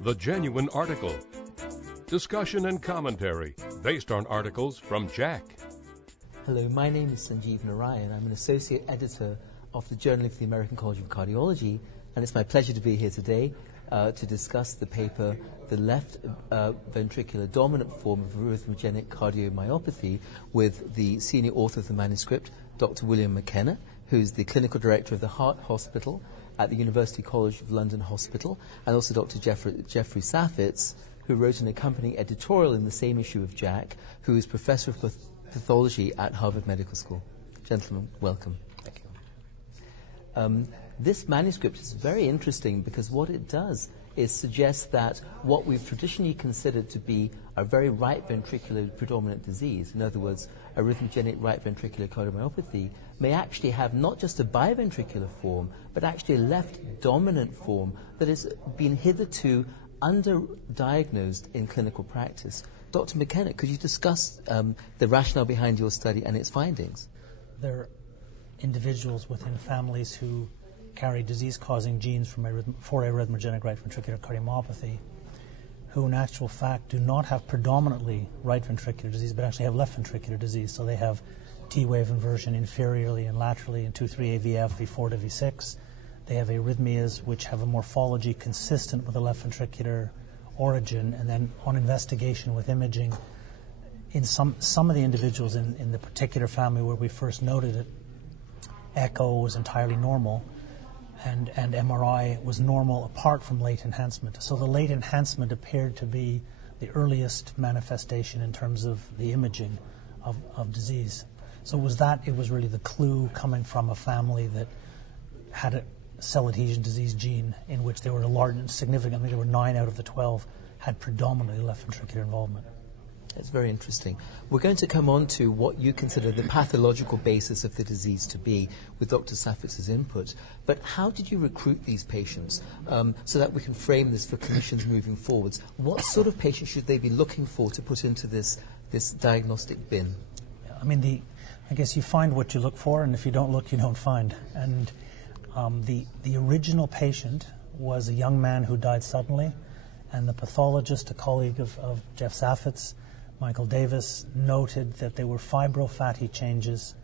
The Genuine Article. Discussion and commentary based on articles from JACC. Hello, my name is Sanjeev Narayan. I'm an associate editor of the Journal of the American College of Cardiology, and it's my pleasure to be here today to discuss the paper, The Left Ventricular Dominant Form of Arrhythmogenic Cardiomyopathy, with the senior author of the manuscript, Dr. William McKenna, who's the clinical director of the Heart Hospital at the University College of London Hospital, and also Dr. Jeffrey Safitz, who wrote an accompanying editorial in the same issue of JACC, who is professor of pathology at Harvard Medical School. Gentlemen, welcome. Thank you. This manuscript is very interesting because what it does is suggest that what we've traditionally considered to be a very right ventricular predominant disease, in other words, arrhythmogenic right ventricular cardiomyopathy, may actually have not just a biventricular form, but actually a left dominant form that has been hitherto underdiagnosed in clinical practice. Dr. McKenna, could you discuss the rationale behind your study and its findings? There are individuals within families who carry disease-causing genes for arrhythmogenic right ventricular cardiomyopathy, who in actual fact do not have predominantly right ventricular disease, but actually have left ventricular disease. So they have T-wave inversion inferiorly and laterally in 2,3 AVF, V4 to V6. They have arrhythmias which have a morphology consistent with a left ventricular origin, and then on investigation with imaging, in some of the individuals in the particular family where we first noted it, echo was entirely normal, and MRI was normal apart from late enhancement. So the late enhancement appeared to be the earliest manifestation in terms of the imaging of disease. So it was really the clue coming from a family that had a cell adhesion disease gene in which they were significantly, there were 9 out of the 12 had predominantly left ventricular involvement. That's very interesting. We're going to come on to what you consider the pathological basis of the disease to be with Dr. Safitz's input. But how did you recruit these patients so that we can frame this for clinicians moving forwards? What sort of patients should they be looking for to put into this diagnostic bin? I guess you find what you look for, and if you don't look, you don't find. And the original patient was a young man who died suddenly, and the pathologist, a colleague of Jeff Safitz, Michael Davis, noted that there were fibrofatty changes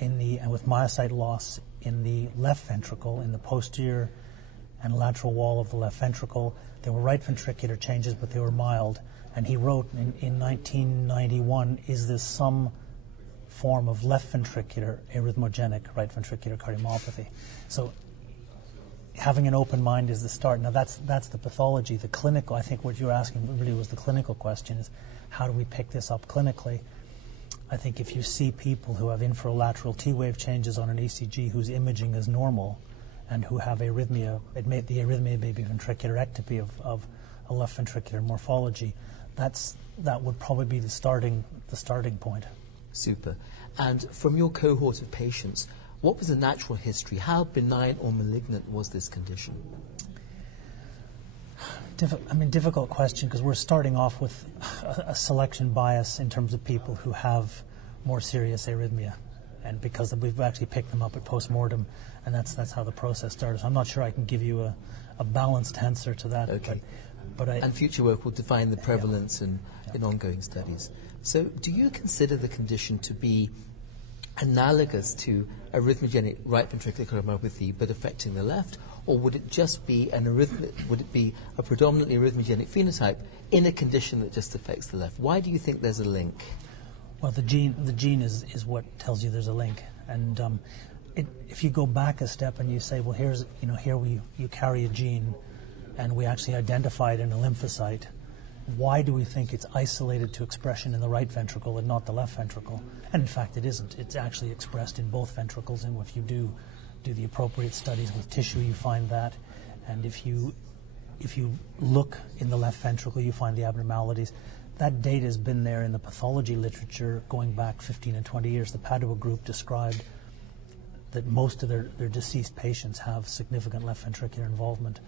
and with myocyte loss in the left ventricle, in the posterior and lateral wall of the left ventricle. There were right ventricular changes, but they were mild. And he wrote in 1991, is this some form of left ventricular arrhythmogenic right ventricular cardiomyopathy? So having an open mind is the start. Now that's the pathology. The clinical, I think what you were asking really was the clinical question, is how do we pick this up clinically? I think if you see people who have inferolateral T-wave changes on an ECG whose imaging is normal and who have arrhythmia, the arrhythmia may be ventricular ectopy of a left ventricular morphology. That would probably be the starting point. Super. And from your cohort of patients, what was the natural history? How benign or malignant was this condition? Difficult question, because we're starting off with a selection bias in terms of people who have more serious arrhythmia, and because we've actually picked them up at postmortem, and that's how the process started. So I'm not sure I can give you a balanced answer to that. Okay. And future work will define the prevalence in ongoing studies. So do you consider the condition to be analogous to arrhythmogenic right ventricular cardiomyopathy but affecting the left, or would it just be a predominantly arrhythmogenic phenotype in a condition that just affects the left? Why do you think there's a link? Well, the gene is what tells you there's a link, and if you go back a step and you say, well, here you carry a gene, and we actually identify it in a lymphocyte. Why do we think it's isolated to expression in the right ventricle and not the left ventricle? And in fact, it isn't. It's actually expressed in both ventricles, and if you do the appropriate studies with tissue, you find that. And if you look in the left ventricle, you find the abnormalities. That data has been there in the pathology literature going back 15 and 20 years. The Padua group described that most of their deceased patients have significant left ventricular involvement,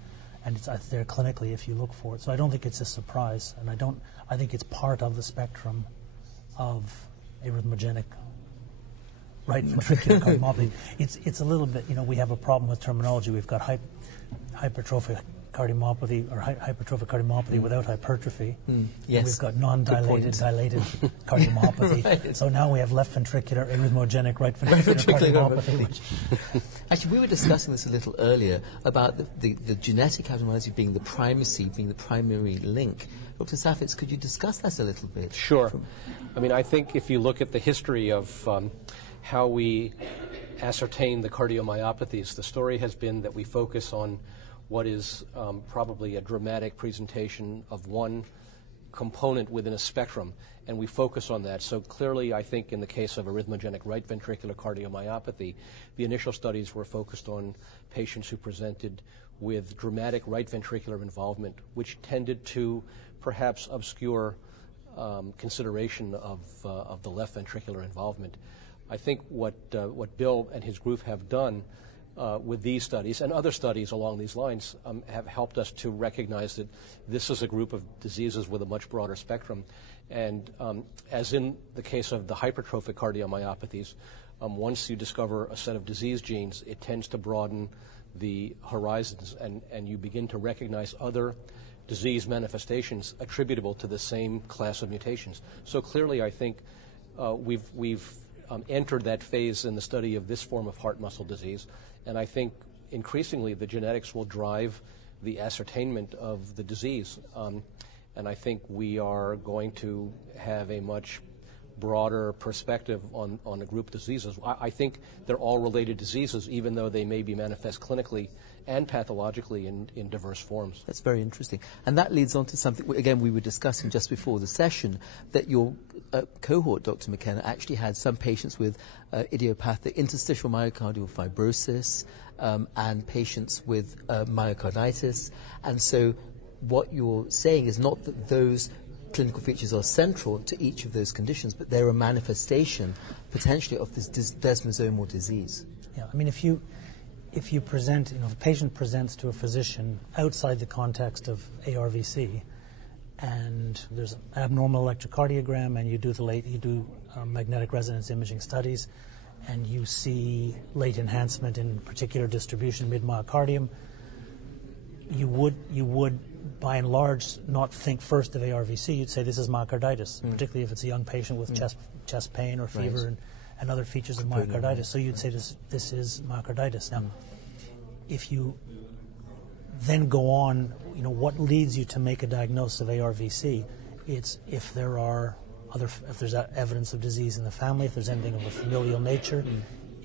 and it's there clinically if you look for it. So I don't think it's a surprise, and I think it's part of the spectrum of arrhythmogenic right ventricular cardiomyopathy. It's a little bit, we have a problem with terminology. We've got hypertrophic cardiomyopathy or hypertrophic cardiomyopathy without hypertrophy. Yes. And we've got non-dilated, dilated cardiomyopathy. Right. So now we have left ventricular arrhythmogenic right ventricular cardiomyopathy. Actually, we were discussing this a little earlier about the genetic abnormality being the primacy, being the primary link. Dr. Safitz, could you discuss that a little bit? Sure. I think if you look at the history of how we ascertain the cardiomyopathies, the story has been that we focus on what is probably a dramatic presentation of one component within a spectrum, and we focus on that. So clearly, I think in the case of arrhythmogenic right ventricular cardiomyopathy, the initial studies were focused on patients who presented with dramatic right ventricular involvement, which tended to perhaps obscure consideration of the left ventricular involvement. I think what Bill and his group have done with these studies and other studies along these lines have helped us to recognize that this is a group of diseases with a much broader spectrum. And as in the case of the hypertrophic cardiomyopathies, once you discover a set of disease genes, it tends to broaden the horizons, and you begin to recognize other disease manifestations attributable to the same class of mutations. So clearly, I think we've entered that phase in the study of this form of heart muscle disease, and I think increasingly the genetics will drive the ascertainment of the disease, and I think we are going to have a much broader perspective on a group of diseases. I think they're all related diseases, even though they may be manifest clinically and pathologically in diverse forms. That's very interesting. And that leads on to something, again, we were discussing just before the session, that your cohort, Dr. McKenna, actually had some patients with idiopathic interstitial myocardial fibrosis and patients with myocarditis. And so what you're saying is not that those clinical features are central to each of those conditions, but they're a manifestation potentially of this desmosomal disease. Yeah, if you present, if a patient presents to a physician outside the context of ARVC, and there's an abnormal electrocardiogram, and you do magnetic resonance imaging studies, and you see late enhancement in particular distribution mid-myocardium, you would by and large not think first of ARVC. You'd say this is myocarditis, particularly if it's a young patient with chest pain or fever and other features of myocarditis. So you'd say this is myocarditis. Now, if you then go on, what leads you to make a diagnosis of ARVC? It's if there's evidence of disease in the family, if there's anything of a familial nature,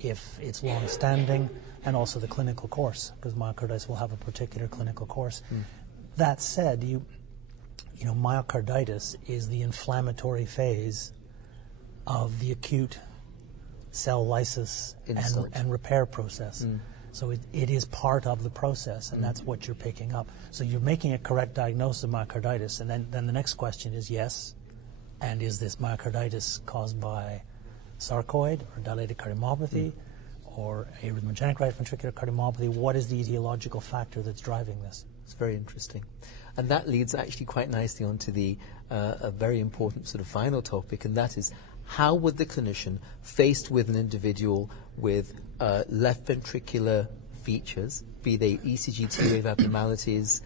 if it's long-standing, and also the clinical course, because myocarditis will have a particular clinical course. That said, myocarditis is the inflammatory phase of the acute cell lysis and repair process. So it is part of the process, and that's what you're picking up. So you're making a correct diagnosis of myocarditis, and then the next question is, yes, and is this myocarditis caused by sarcoid or dilated cardiomyopathy or arrhythmogenic right ventricular cardiomyopathy? What is the etiological factor that's driving this? It's very interesting. And that leads actually quite nicely onto the a very important sort of final topic, and that is, how would the clinician, faced with an individual with left ventricular features, be they ECG T-wave abnormalities,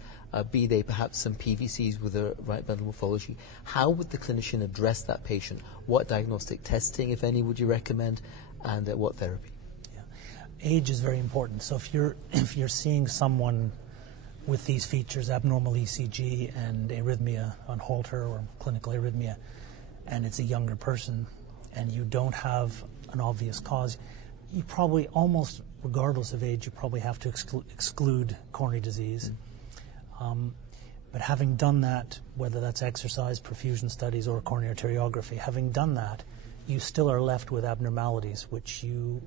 be they perhaps some PVCs with a right bundle morphology, how would the clinician address that patient? What diagnostic testing, if any, would you recommend, and what therapy? Yeah. Age is very important. So if you're seeing someone with these features, abnormal ECG and arrhythmia on Holter or clinical arrhythmia, and it's a younger person, and you don't have an obvious cause, you probably, almost regardless of age, you probably have to exclude coronary disease. But having done that, whether that's exercise, perfusion studies, or coronary arteriography, having done that, you still are left with abnormalities which you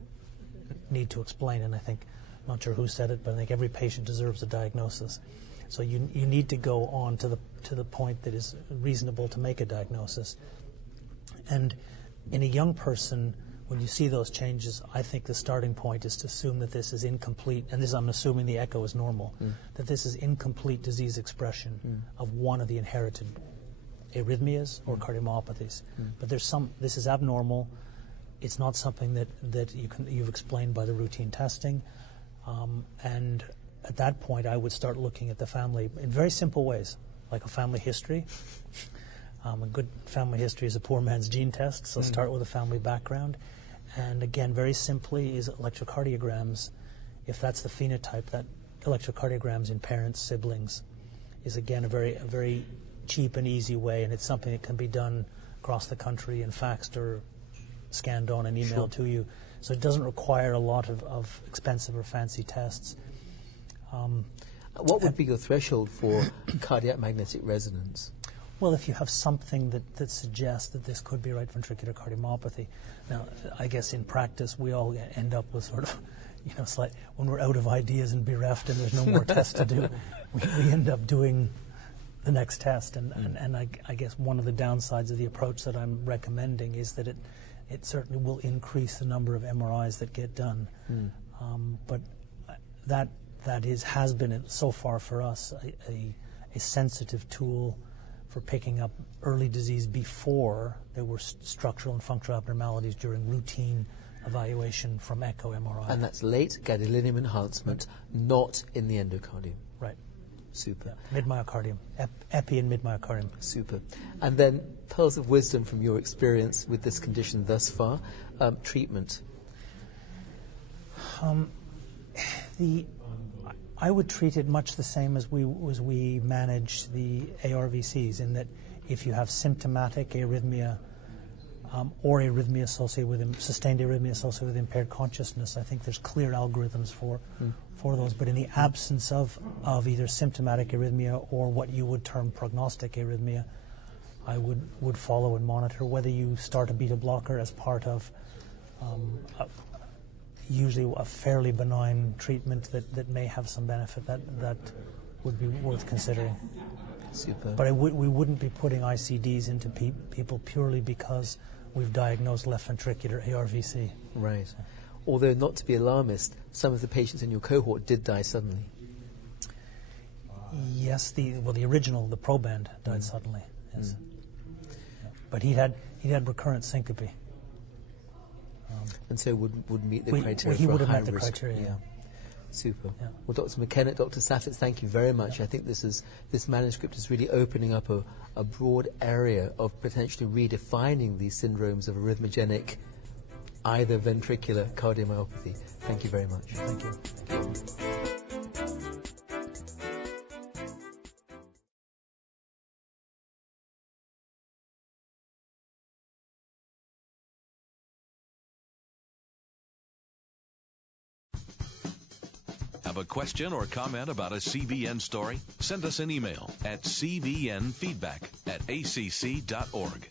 need to explain. And I think, I'm not sure who said it, but I think every patient deserves a diagnosis. So you need to go on to the point that is reasonable to make a diagnosis. And in a young person, when you see those changes, I think the starting point is to assume that this is incomplete, and this, I'm assuming the echo is normal, that this is incomplete disease expression of one of the inherited arrhythmias or cardiomyopathies. But this is abnormal. It's not something that you've explained by the routine testing. And at that point, I would start looking at the family in very simple ways, like a family history. A good family history is a poor man's gene test, so start with a family background. And again, very simply, is electrocardiograms. If that's the phenotype, that electrocardiograms in parents, siblings, is again a very cheap and easy way, and it's something that can be done across the country and faxed or scanned on and emailed to you. So it doesn't require a lot of expensive or fancy tests. What would be your threshold for cardiac magnetic resonance? Well, if you have something that suggests that this could be right ventricular cardiomyopathy. Now, I guess in practice we all end up with sort of, it's like when we're out of ideas and bereft and there's no more tests to do, we end up doing the next test. And I guess one of the downsides of the approach that I'm recommending is that it certainly will increase the number of MRIs that get done. But that has been so far for us a sensitive tool for picking up early disease before there were structural and functional abnormalities during routine evaluation from echo MRI. And that's late gadolinium enhancement, not in the endocardium. Right. Super. Yeah. Mid-myocardium. Epi and mid-myocardium. Super. And then pearls of wisdom from your experience with this condition thus far. Treatment. I would treat it much the same as we manage the ARVCs, in that if you have symptomatic arrhythmia or arrhythmia associated with sustained arrhythmia associated with impaired consciousness, I think there's clear algorithms for those. But in the absence of either symptomatic arrhythmia or what you would term prognostic arrhythmia, I would follow and monitor whether you start a beta blocker as part of usually a fairly benign treatment that may have some benefit. That would be worth considering. Super. But we wouldn't be putting ICDs into people purely because we've diagnosed left ventricular ARVC. Right. Although, not to be alarmist, some of the patients in your cohort did die suddenly. Yes, the original, the proband, died suddenly. Yes. But he had recurrent syncope. And so would meet the criteria he for would a have high met the risk. criteria. Yeah. Super. Yeah. Well, Dr. McKenna, Dr. Saffitz, thank you very much. I think this manuscript is really opening up a broad area of potentially redefining these syndromes of arrhythmogenic, either ventricular cardiomyopathy. Thank you very much. Thank you. Have a question or comment about a CVN story? Send us an email at cvnfeedback@acc.org.